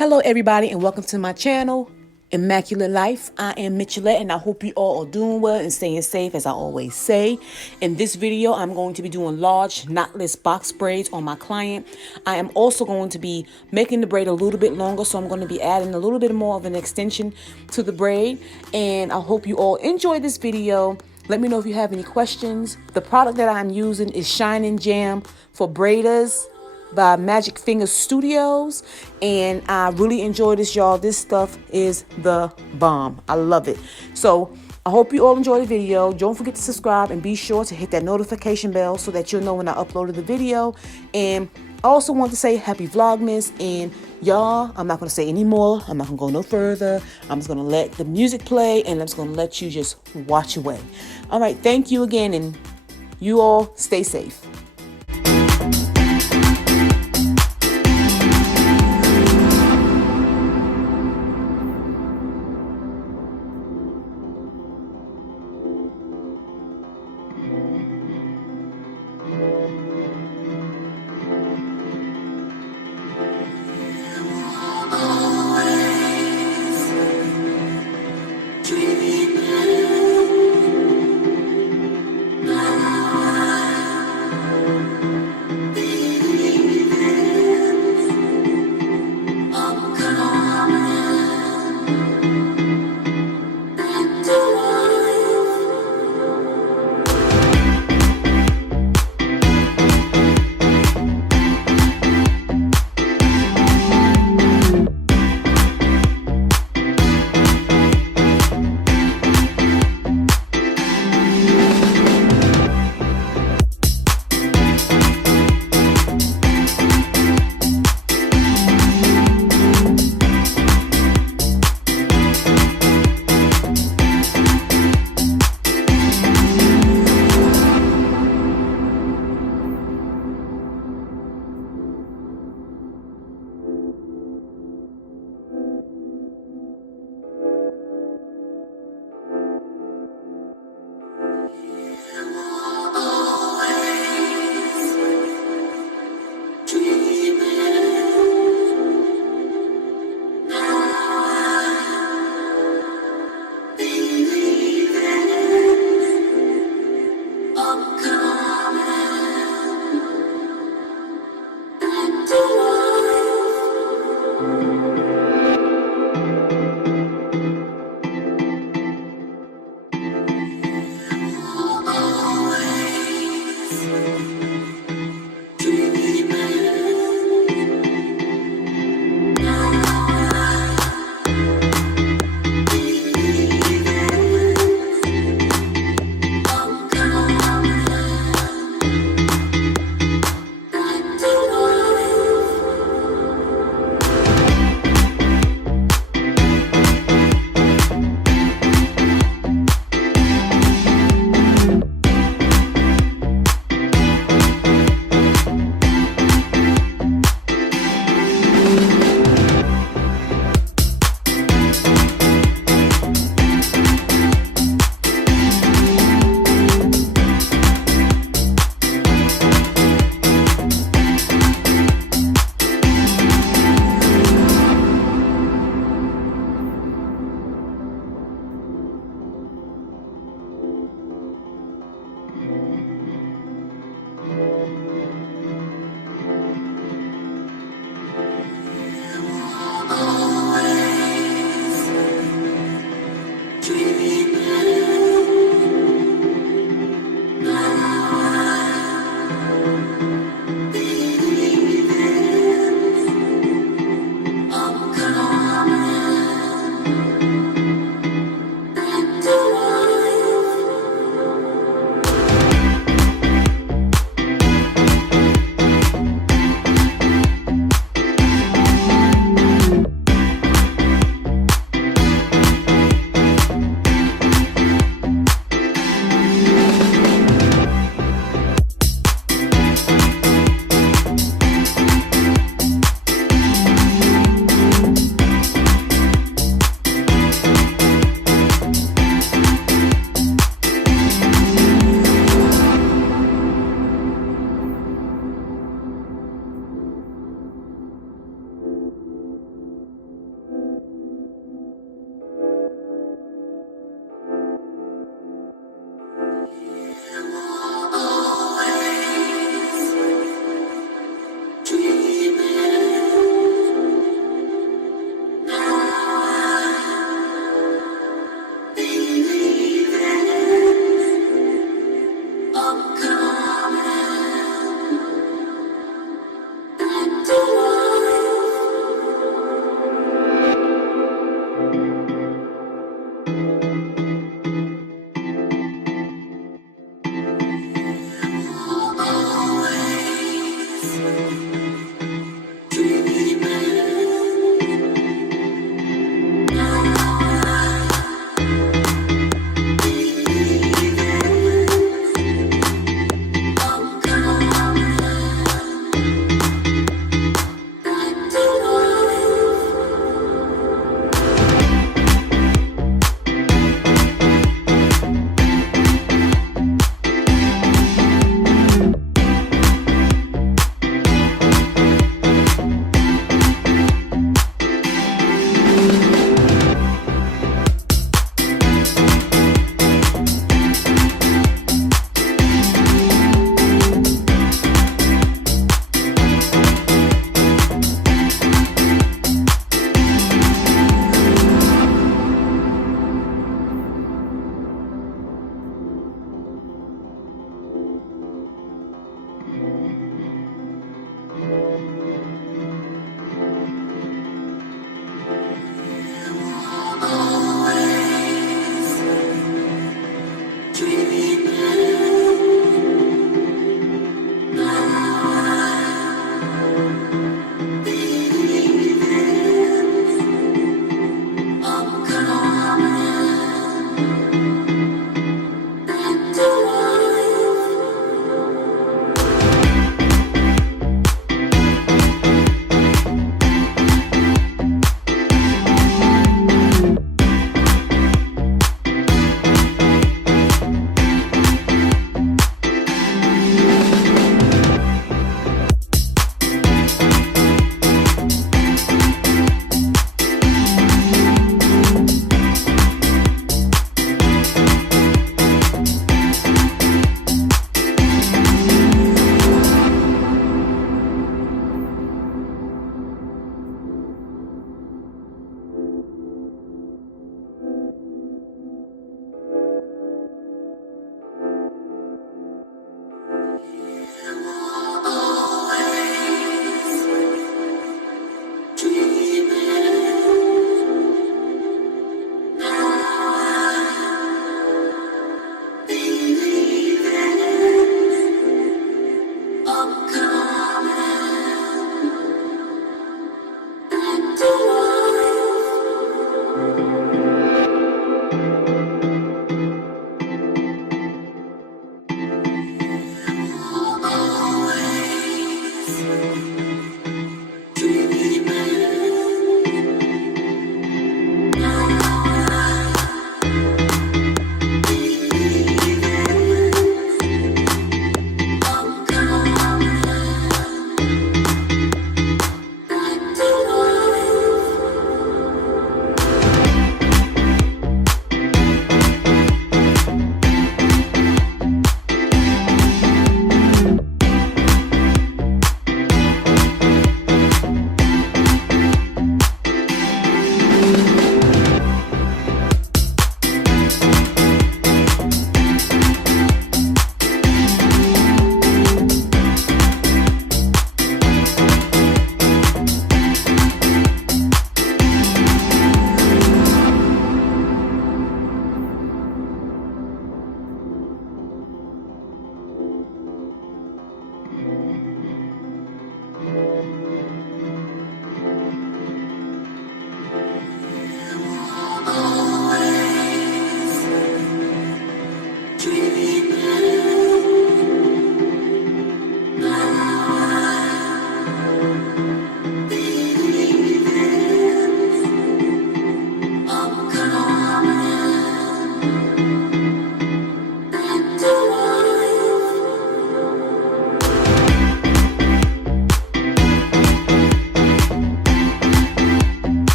Hello everybody and welcome to my channel, Immaculate Life. I am Mitchellette and I hope you all are doing well and staying safe as I always say. In this video, I'm going to be doing large knotless box braids on my client. I am also going to be making the braid a little bit longer, so I'm going to be adding a little bit more of an extension to the braid. And I hope you all enjoy this video. Let me know if you have any questions. The product that I'm using is Shine and Jam for Braiders by Magic Fingers Studios, and I really enjoy this, y'all. This stuff is the bomb. I love it. So I hope you all enjoy the video. Don't forget to subscribe and be sure to hit that notification bell so that you'll know when I upload the video. And I also want to say happy Vlogmas. And y'all, I'm not going to say any more. I'm not going to go no further. I'm just going to let the music play and I'm just going to let you just watch away. All right, thank you again, and you all stay safe.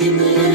Thank you.